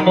Good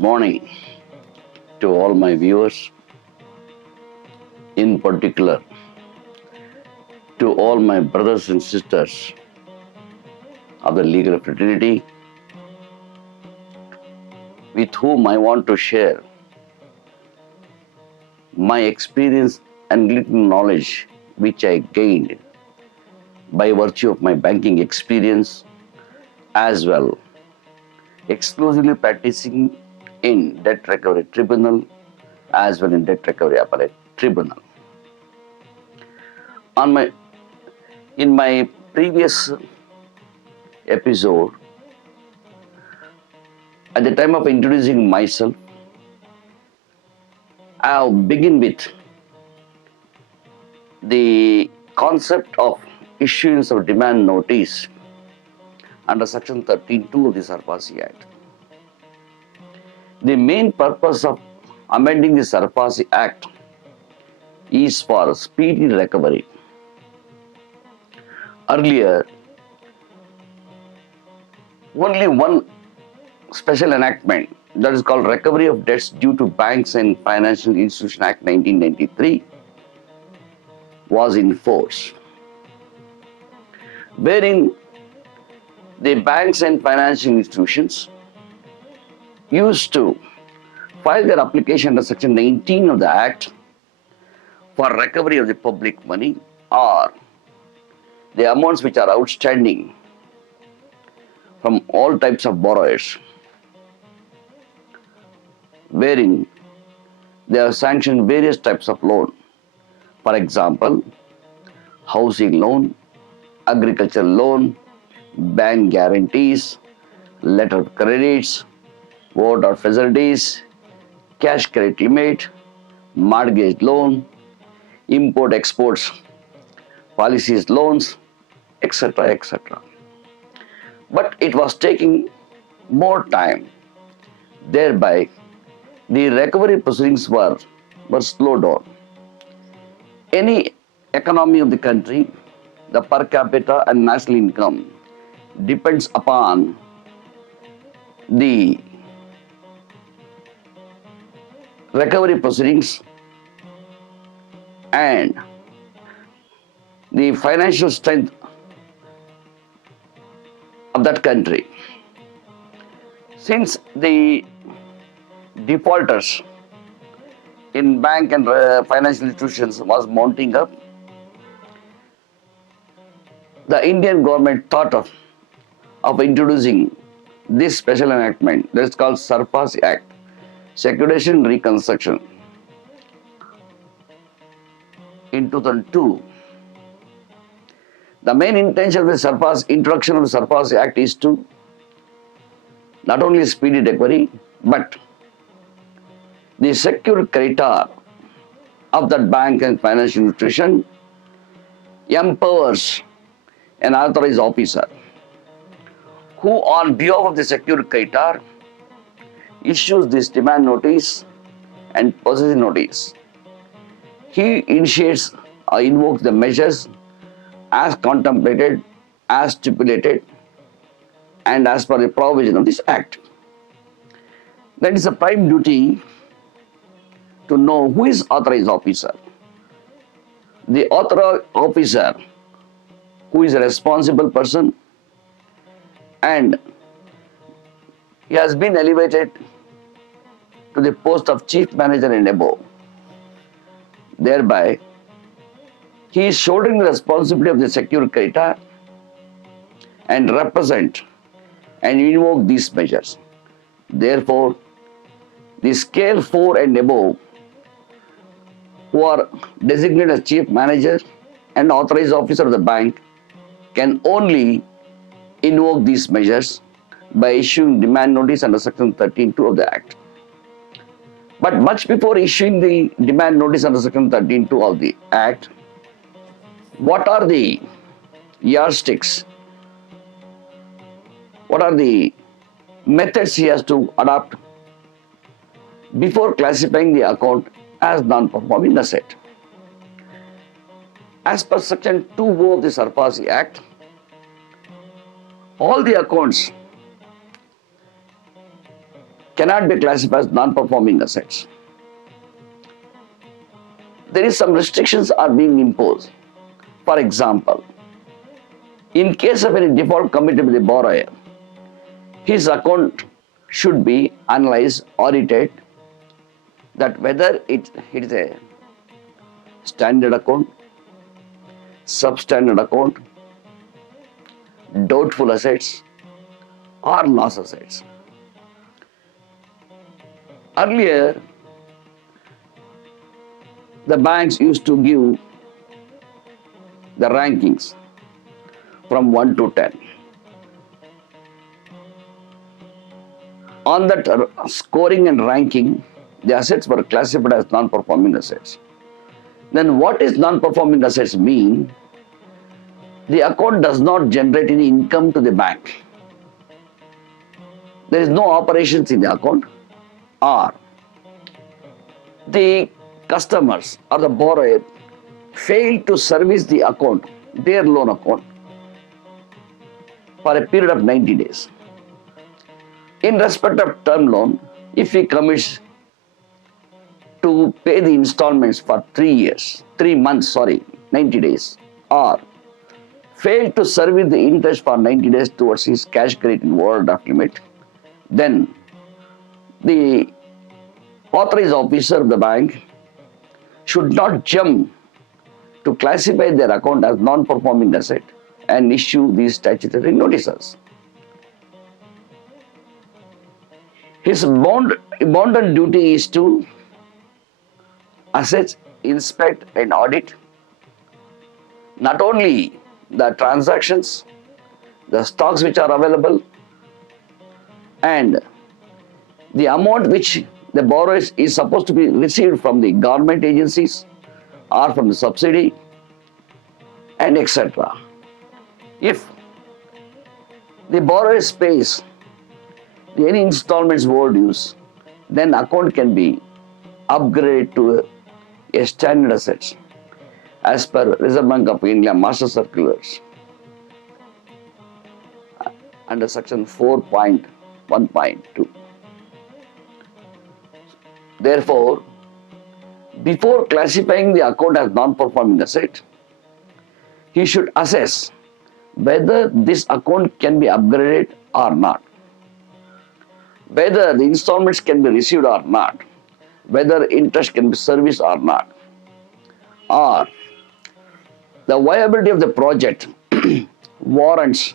morning to all my viewers, in particular to all my brothers and sisters of the legal fraternity, with whom I want to share my experience and little knowledge which I gained by virtue of my banking experience, as well exclusively practicing in debt recovery tribunal as well in debt recovery appellate tribunal. In my previous episode, at the time of introducing myself, I'll begin with the concept of issuance of demand notice under section 13(2) of the Sarfarsi Act. The main purpose of amending the Sarfarsi Act is for speedy recovery. Earlier, only one special enactment, that is called Recovery of Debts Due to Banks and Financial Institutions Act 1993, was in force, wherein the banks and financial institutions used to file their application under section 19 of the Act for recovery of the public money or the amounts which are outstanding from all types of borrowers, wherein they have sanctioned various types of loan. For example, housing loan, agricultural loan, bank guarantees, letter of credits, overdraft facilities, cash credit limit, mortgage loan, import exports, policies loans, etc., etc. But it was taking more time. Thereby, the recovery proceedings were slowed down. Any economy of the country, the per capita and national income depends upon the recovery proceedings and the financial strength of that country. Since the defaulters in bank and financial institutions was mounting up, the Indian government thought of introducing this special enactment that is called Sarfarsi Act, Securitization Reconstruction, in 2002. The main intention of the introduction of the Sarfarsi Act is to not only speedy recovery, but the secured creditor of that bank and financial institution empowers an authorized officer who, on behalf of the secured creditor, issues this demand notice and possession notice. He initiates or invokes the measures as contemplated, as stipulated, and as per the provision of this Act. That is a prime duty to know who is authorized officer. The authorized officer, who is a responsible person, and he has been elevated to the post of chief manager and above. Thereby, he is shouldering the responsibility of the secured creditor and represent and invoke these measures. Therefore, the scale 4 and above, who are designated as chief manager and authorized officer of the bank, can only invoke these measures by issuing demand notice under section 13(2) of the Act. But much before issuing the demand notice under section 13(2) of the Act, what are the yardsticks, what are the methods he has to adopt before classifying the account as non-performing asset. As per Section 2(o) of the Sarfarsi Act, all the accounts cannot be classified as non-performing assets. There is some restrictions are being imposed. For example, in case of any default committed by the borrower, his account should be analyzed, audited, that whether it is a standard account, substandard account, doubtful assets, or loss assets. Earlier, the banks used to give the rankings from 1 to 10. On that scoring and ranking, the assets were classified as non-performing assets. Then what is non-performing assets mean? The account does not generate any income to the bank. There is no operations in the account, or the customers or the borrower fail to service the account, their loan account, for a period of 90 days. In respect of term loan, if he commits to pay the installments for 3 months, 90 days, or fail to service the interest for 90 days towards his cash credit in overdraft limit, then the authorized officer of the bank should not jump to classify their account as non-performing asset and issue these statutory notices. His bounden duty is to assess, inspect and audit not only the transactions, the stocks which are available, and the amount which the borrower is supposed to be received from the government agencies or from the subsidy, and etc. If the borrower pays any installments overdues, then account can be upgraded to a standard assets as per Reserve Bank of India Master Circulars under section 4.1.2. Therefore, before classifying the account as non-performing asset, he should assess whether this account can be upgraded or not, whether the installments can be received or not, whether interest can be serviced or not, or the viability of the project warrants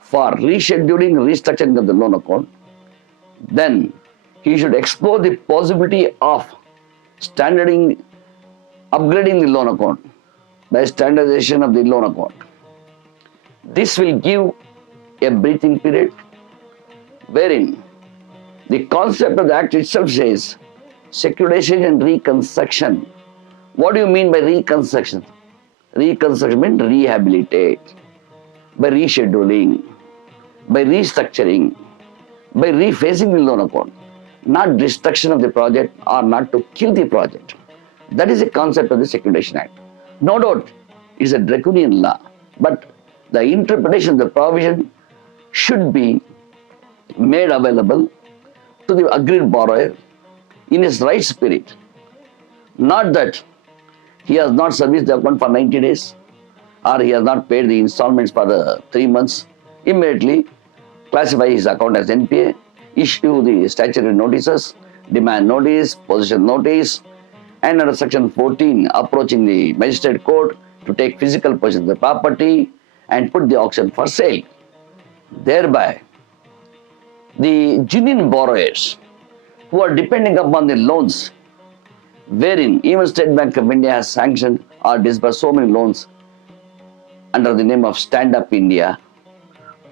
for rescheduling, restructuring of the loan account. Then he should explore the possibility of upgrading the loan account by standardization of the loan account. This will give a breathing period wherein the concept of the act itself says securitization and reconstruction. What do you mean by reconstruction? Reconstruction means rehabilitate, by rescheduling, by restructuring, by refacing the loan account, not destruction of the project or not to kill the project. That is the concept of the Securitization Act. No doubt, it is a draconian law, but the interpretation of the provision should be made available to the aggrieved borrower in his right spirit. Not that he has not serviced the account for 90 days or he has not paid the installments for the 3 months. Immediately classify his account as NpA, issue the statutory notices, demand notice, possession notice, and under section 14 approaching the magistrate court to take physical possession of the property and put the auction for sale. Thereby, the genuine borrowers who are depending upon the loans, wherein even State Bank of India has sanctioned or disbursed so many loans under the name of Stand Up India,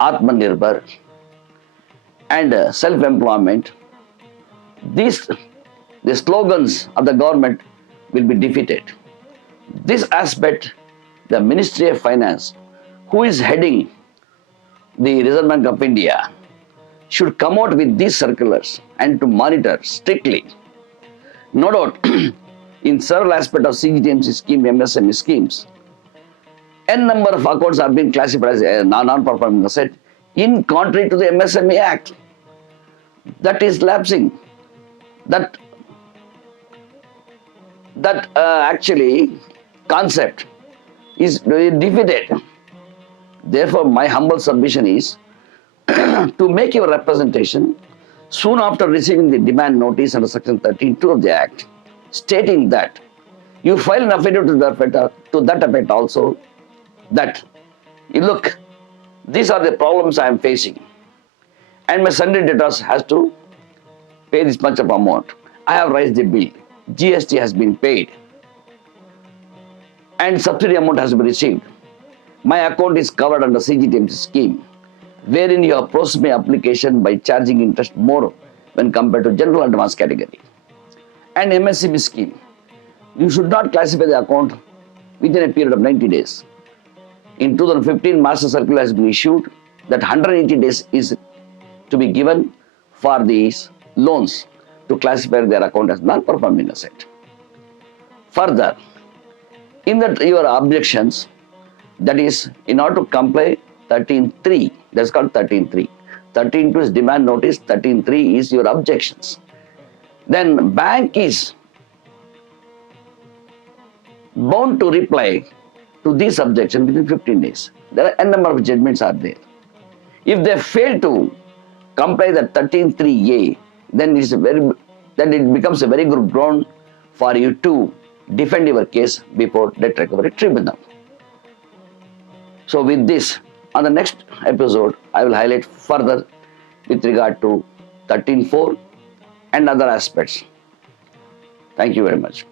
Atmanirbhar, and self-employment, the slogans of the government will be defeated. This aspect, the Ministry of Finance who is heading the Reserve Bank of India, should come out with these circulars and to monitor strictly. No doubt, in several aspects of CGTMC scheme, MSME schemes, n number of accounts have been classified as a non-performing asset in contrary to the MSME Act. That is lapsing. That actually concept is defeated. Therefore, my humble submission is to make your representation soon after receiving the demand notice under section 13(2) of the Act, stating that you file an affidavit to that effect also, that look, these are the problems I am facing, and my sundry debtors has to pay this much of amount. I have raised the bill, GST has been paid, and subsidy amount has been received. My account is covered under CGTMC scheme, wherein you have processed my application by charging interest more when compared to general advance category. And MSME scheme, you should not classify the account within a period of 90 days. In 2015, Master Circular has been issued that 180 days is to be given for these loans to classify their account as non-performing asset. Further, in that your objections, that is, in order to comply 13(3), that's called 13(3). 13(2) is demand notice, 13(3) is your objections. Then bank is bound to reply to this objection within 15 days. There are n number of judgments are there. If they fail to comply the 13(3)(a), then it becomes a very good ground for you to defend your case before debt recovery tribunal. So with this, on the next episode, I will highlight further with regard to 13(4) and other aspects. Thank you very much.